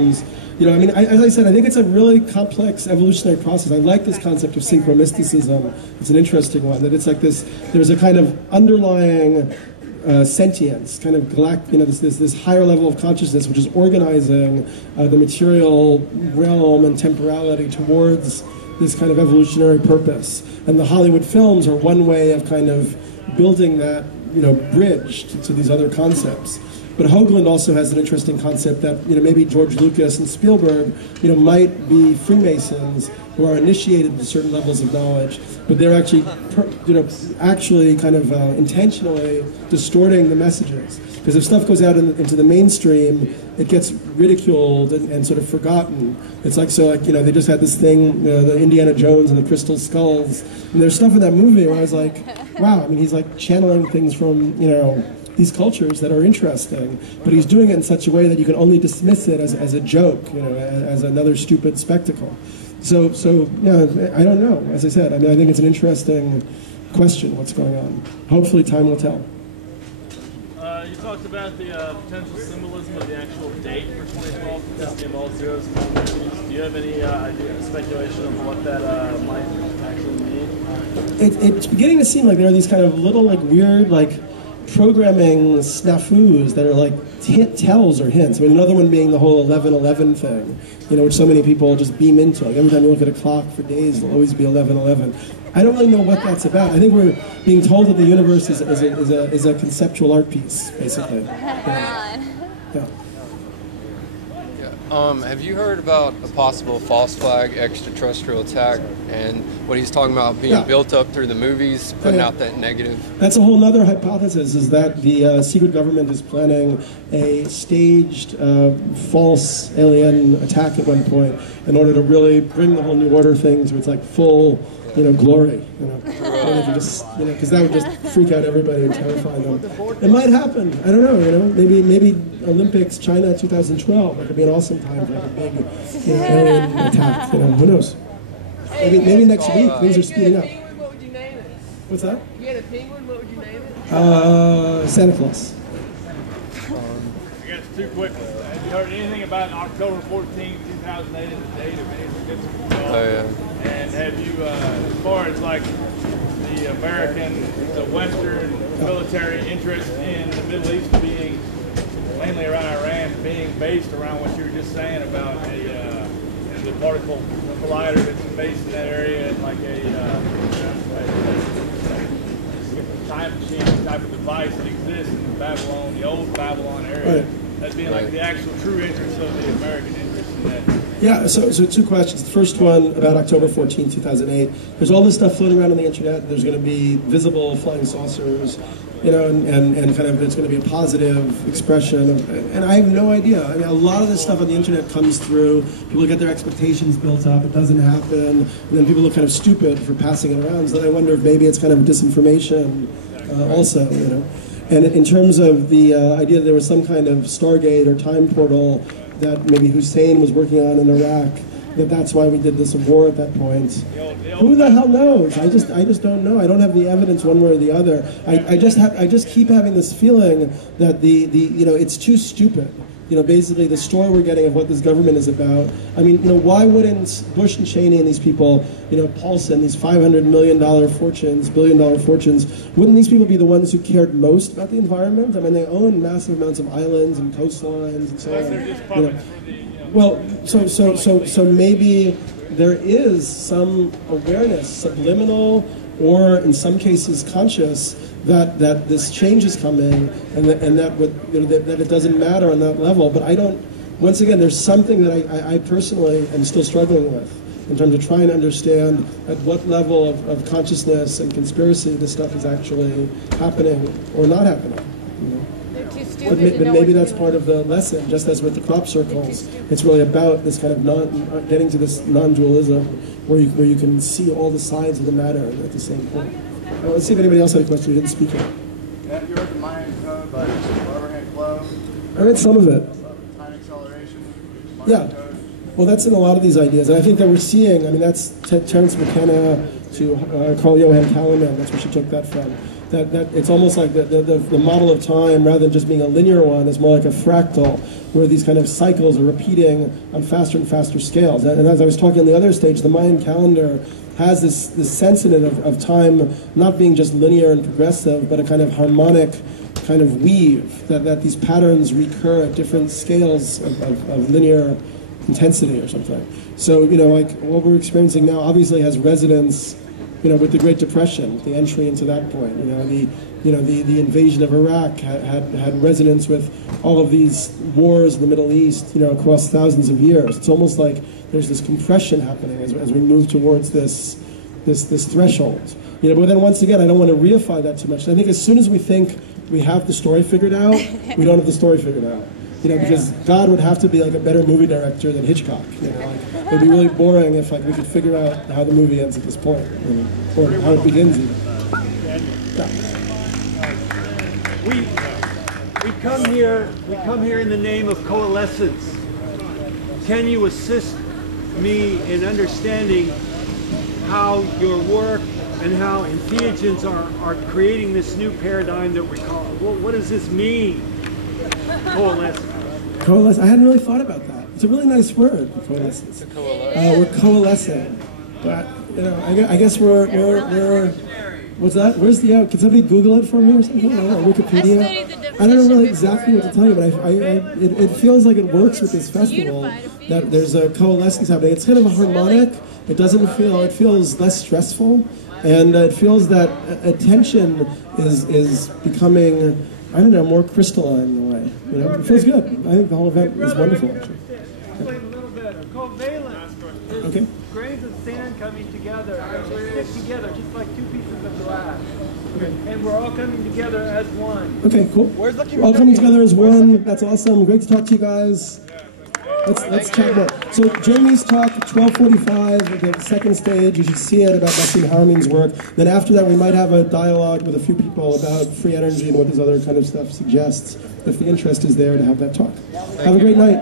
You know, I mean, as I said, I think it's a really complex evolutionary process. I like this concept of synchromysticism. It's an interesting one, that it's like this, there's a kind of underlying sentience, kind of this higher level of consciousness which is organizing the material realm and temporality towards this kind of evolutionary purpose. And the Hollywood films are one way of kind of building that, you know, bridge to these other concepts. But Hoagland also has an interesting concept that, you know, maybe George Lucas and Spielberg, you know, might be Freemasons who are initiated to certain levels of knowledge, but they're actually, actually kind of intentionally distorting the messages. Because if stuff goes out into the mainstream, it gets ridiculed and sort of forgotten. It's like, so like, you know, they just had this thing, the Indiana Jones and the Crystal Skulls, and there's stuff in that movie where I was like, wow, I mean, he's like channeling things from, you know, these cultures that are interesting, but he's doing it in such a way that you can only dismiss it as a joke, you know, as another stupid spectacle. So yeah, I don't know. As I said, I mean, I think it's an interesting question, what's going on. Hopefully time will tell. You talked about the potential symbolism of the actual date for 2012, consisting of all zeros and all numbers. Do you have any idea, speculation of what that might actually mean? It's beginning to seem like there are these kind of little, like, weird, like, programming snafus that are like tells or hints. I mean, another one being the whole 11/11 thing, you know, which so many people just beam into. Like every time you look at a clock for days, it'll always be 11/11. I don't really know what that's about. I think we're being told that the universe is a conceptual art piece, basically. Yeah. Have you heard about a possible false flag extraterrestrial attack and what he's talking about being built up through the movies, putting out that negative? That's a whole other hypothesis, is that the secret government is planning a staged false alien attack at one point in order to really bring the whole New Order thing to its like full, you know, glory, you know, just, you know, because that would just freak out everybody and terrify them. It might happen. I don't know. You know, maybe Olympics, China, 2012. That could be an awesome time for like a big, you know, alien attack. You know, who knows? Maybe next week things are speeding up. What would you name it? What's that? You had a penguin. What would you name it? Santa Claus. I guess two quick ones. Have you heard anything about October 14, 2008 as a date of any significance? Oh yeah. And have you, as far as like the Western military interest in the Middle East being mainly around Iran, being based around what you were just saying about the particle collider that's based in that area and like a time machine type of device that exists in Babylon, the old Babylon area. Right. That being like the actual true interest of the American interest in that. Yeah, so two questions. The first one about October 14, 2008. There's all this stuff floating around on the internet. There's going to be visible flying saucers, you know, and kind of it's going to be a positive expression. And I have no idea. I mean, a lot of this stuff on the internet comes through. People get their expectations built up. It doesn't happen. And then people look kind of stupid for passing it around. So then I wonder if maybe it's kind of disinformation also, you know. And in terms of the idea that there was some kind of Stargate or time portal that maybe Hussein was working on in Iraq, that's why we did this war at that point. Who the hell knows? I just don't know. I don't have the evidence one way or the other. I just keep having this feeling that you know, it's too stupid. You know, basically the story we're getting of what this government is about. I mean, you know, why wouldn't Bush and Cheney and these people, you know, Paulson, these $500 million fortunes, billion-dollar fortunes, wouldn't these people be the ones who cared most about the environment? I mean, they own massive amounts of islands and coastlines and so on. You know. Well, so maybe there is some awareness, subliminal, or in some cases conscious, that this change is coming, and that it doesn't matter on that level. But I don't. Once again, there's something that I personally am still struggling with in terms of trying to understand at what level of consciousness and conspiracy this stuff is actually happening or not happening. You know? But maybe that's part of the lesson, just as with the crop circles. It's really about this kind of getting to this non-dualism where you can see all the sides of the matter at the same point. Let's see if anybody else had a question who didn't speak it. Have you read the Mayan Code by Abraham Clough? I read some of it. Time acceleration? Yeah. Well, that's in a lot of these ideas. And I think that we're seeing, I mean, that's Terence McKenna to Carl Johan Kalaman. That's where she took that from. that it's almost like the model of time, rather than just being a linear one, is more like a fractal, where these kind of cycles are repeating on faster and faster scales. And as I was talking on the other stage, the Mayan calendar has this sense in it of time not being just linear and progressive, but a kind of harmonic kind of weave, that these patterns recur at different scales of linear intensity or something. So, like what we're experiencing now obviously has resonance, with the Great Depression, the entry into that point. The invasion of Iraq had resonance with all of these wars in the Middle East, across thousands of years. It's almost like there's this compression happening as we move towards this threshold. But then once again, I don't want to reify that too much. I think as soon as we think we have the story figured out, we don't have the story figured out. Because God would have to be like a better movie director than Hitchcock. It would be really boring if we could figure out how the movie ends at this point, or how it begins even. Yeah. We come here in the name of coalescence. Can you assist me in understanding how your work and how entheogens are creating this new paradigm that we call? What does this mean? Coalescence. Coalesce. I hadn't really thought about that. It's a really nice word, coalescence. We're coalescing, but I guess we're what's that? Where's the can somebody Google it for me or something? Wikipedia. I don't know really exactly what to tell you, but it feels like it works with this festival. That there's a coalescence happening. It's kind of a harmonic. It doesn't feel. It feels less stressful, and it feels that attention is becoming, I don't know, more crystalline in a way. It feels good. I think the whole event is wonderful, actually. Explain a little bit. Covalent is grains of sand coming together. They stick together just like two pieces of glass. Okay. And we're all coming together as one. Okay, cool. We're all coming together as one. That's awesome. Great to talk to you guys. Let's chat more. So Jamie's talk, 12:45, the second stage. You should see it, about Maxime Harmin's work. Then after that, we might have a dialogue with a few people about free energy and what this other kind of stuff suggests, if the interest is there to have that talk. Have a great night.